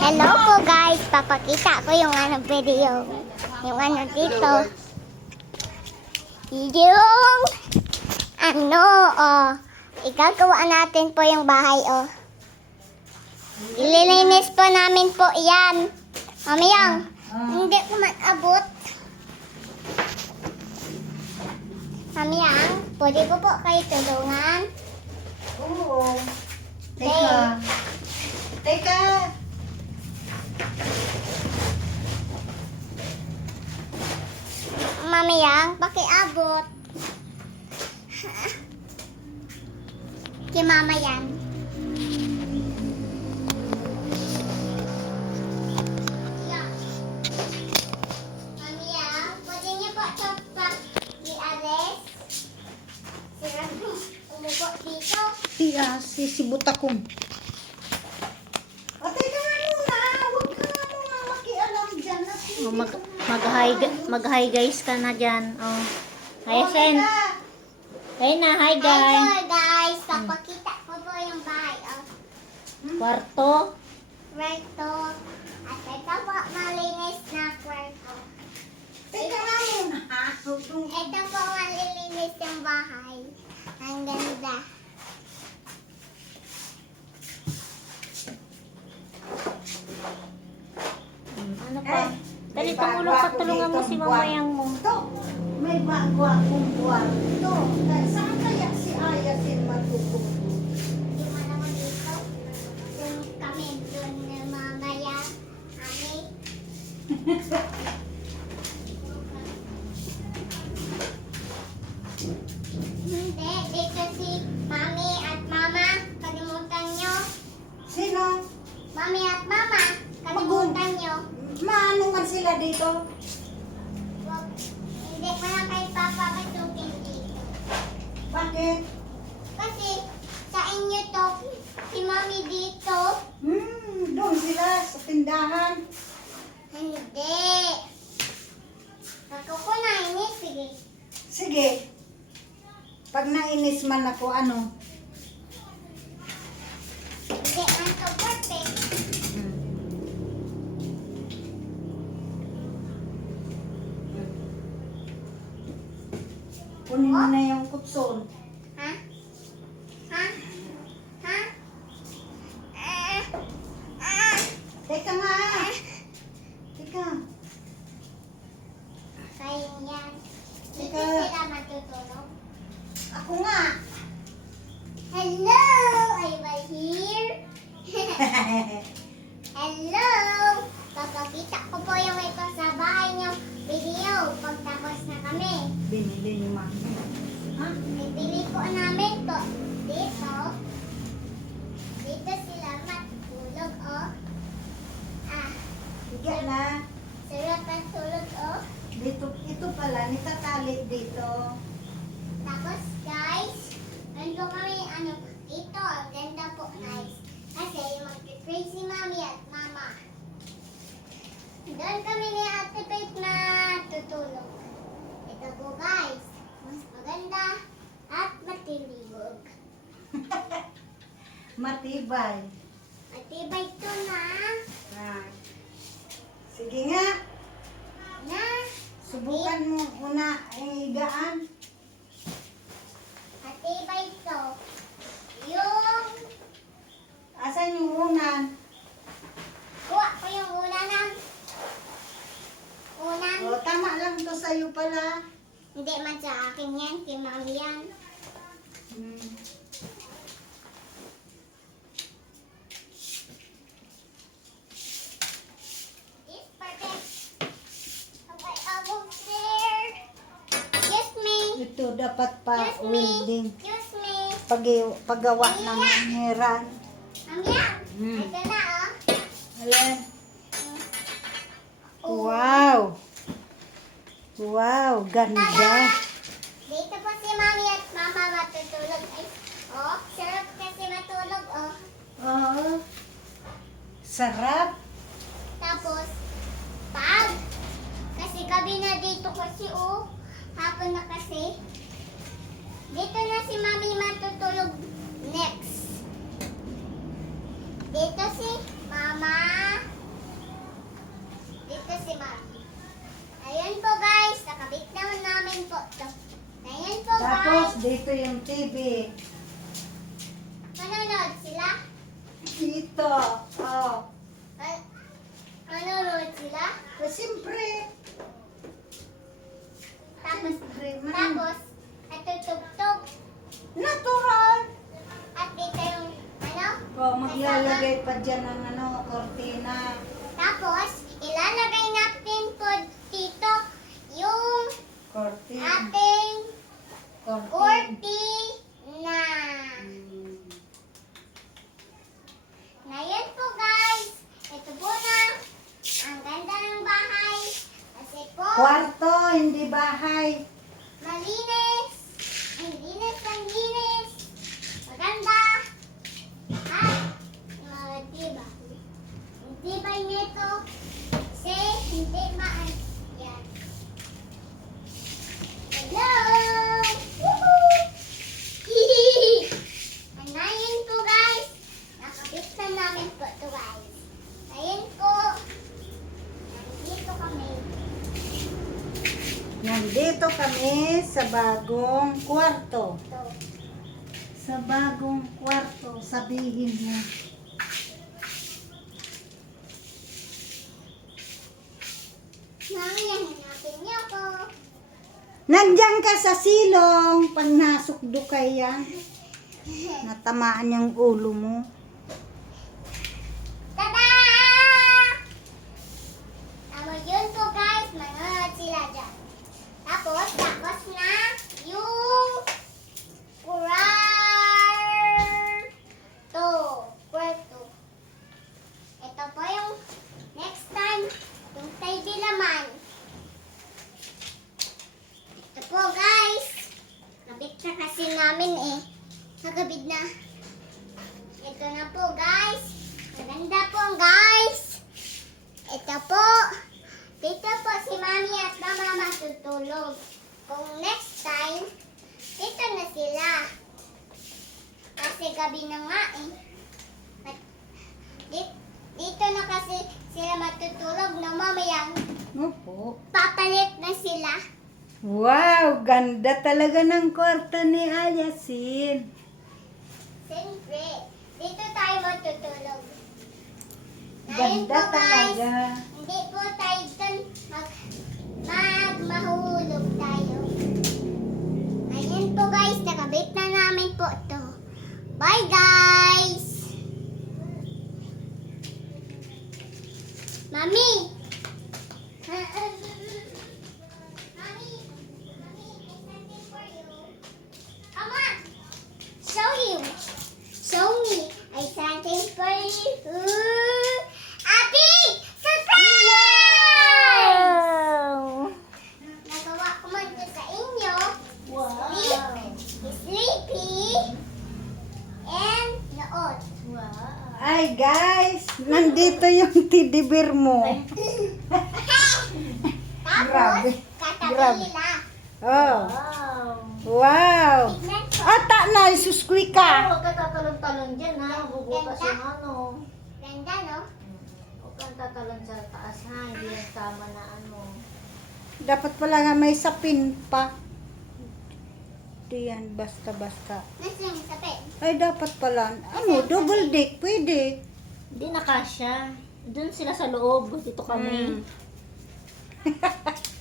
Hello po guys, papakita ko yung ano video. Yung ano dito. Yung ano oh. Igagawa natin po yung bahay oh. Ililinis po namin po yan. Mamayang, hindi ko man abot. Mamayang, pwede ko po kayo tulungan. Oo. Teka. Teka. Mamayang, pakiabot. Kay mama yan. Dito. Tiya, sisibot akong. O, teka nga muna. Huwag ka nga muna makialam dyan. Mag mag hi mag hi guys ka na diyan. Oh. Hi Sen. Hey na, hi guys. Hi guys, papakita ko po yung bahay. Oh. Kwarto. Kwarto. At ito po, malinis na kwarto. Mong Ito po, malilinis yung bahay. Ang ganda. Ano pa? Eh, Ka ako tulungan mo si buwan. mamayang mo. Ito, may bago akong kwarto. Eh, Saan kaya si Aya sin matutulog? Ano mo dito, yung kami doon na mamaya. Kami. man sila dito? Wag, hindi ko na kay Papa kasukin dito. Bakit? Kasi sa inyo to, si Mami dito. Hmm, doon sila sa tindahan. Hindi. Ako ko na ini, sige. Sige. Pag nainis man ako, ano? Kunin mo na yung kutson. Ha? Ha? Ha? Ah, ah. Teka nga. Teka. Kaya yan. Dito Teka. sila matutulog. Ako nga. Hello! Are you here? Hello! Papakita ko po yung ito sa bahay niyo video pagtapos na kami. Binili ni Mami. Ha? Bibili po namin to dito. Dito sila matulog, oh. Ah, Higa na. sarap matulog, oh. Dito, ito pala, nitatali dito. Tapos, guys, nandun kami, ano, dito. Ang ganda po, guys. Kasi, mag-pray si mami at mama. Doon kami ni Ate Faith na tutulog. Ito po, guys. Mas maganda at matindibog. Matibay. Matibay to na. Ah. Sige nga. Subukan mo una higaan. Matibay to. Yung, Asan yung unan? kuha ko yung unanan. Unan. O, tama lang to sa'yo pala. Hindi man sa akin yan, kay mami yan. Hmm. Me. Ito dapat pa Excuse me. welding. Excuse me. Pag, paggawa ng heran. Mami yan. Hmm. Ito na, oh. Alin? Wow! Wow, ganda. Dito po si mami at mama matutulog. Ay, oh, sarap kasi matulog, oh. Oh. Sarap. Tapos, pag, kasi gabi na dito kasi, oh, hapon na kasi. Dito na si Mami matutulog next. Dito si Mama. Dito si Mami. Ayan po guys, nakabit na namin po ito. Ayan po Tapos, guys. dito yung TV. Manonood sila? Dito. Oh. Hindi bahay. malinis. Ang linis ang linis. Maganda. At, madiba. Ang tibay nito. Kasi hindi maan. Yan. Hello! Woohoo! And ayun po guys. Nakabit na namin po ito guys. Ayun po. Nandito kami. Nandito kami sa bagong kwarto. Sa bagong kwarto, sabihin mo. Mami, hanapin niyo ako. Nandiyan ka sa silong pag nasukdo ka yan. Natamaan yung ulo mo. Tada! Tama yun po guys, manonood sila dyan. Tapos, tapos na yung kwarto. Kwarto. Ito po yung next time, yung TV laman. Ito po guys. Kabit na kasi namin eh. Nagabid na. Ito na po guys. Maganda po guys. Ito po. Dito po si mami at mama matutulog. Kung next time, dito na sila. Kasi gabi na nga eh. Dito, na kasi sila matutulog na mamayang Opo. papalit na sila. Wow, ganda talaga ng kwarto ni Ayasin. Siyempre, dito tayo matutulog. Ngayon Ganda po, guys, talaga. Hindi po tayo dun mag, mag mahulog tayo. Ayan po guys, nakabit na namin po to. Bye guys! Ay guys, nandito yung teddy bear mo. Grabe. Grabe. nila. Oh, wow. Ata na, isusqueak ka. Huwag ka tatalon-talon dyan ha. Bubukas yung ano. Ganda, no? Huwag kang tatalon sa taas ha. Hindi yan tama na ano. Dapat pala nga may sapin pa. Di yan, basta-basta. Nasaan yung sapin? Ay, dapat pala. Ano, double deck, pwede. Hindi na kasya. Doon sila sa loob. Dito kami. Mm.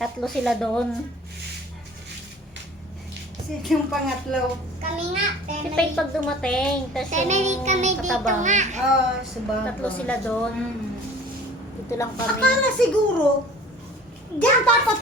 Tatlo sila doon. Sino yung pangatlo? Kami nga, Si family. Faith pag dumating. Tapos Family yung kami dito katabang. nga. Oh, sa bagay. Tatlo sila doon. Mm. Dito lang kami. Akala siguro, diyan dapat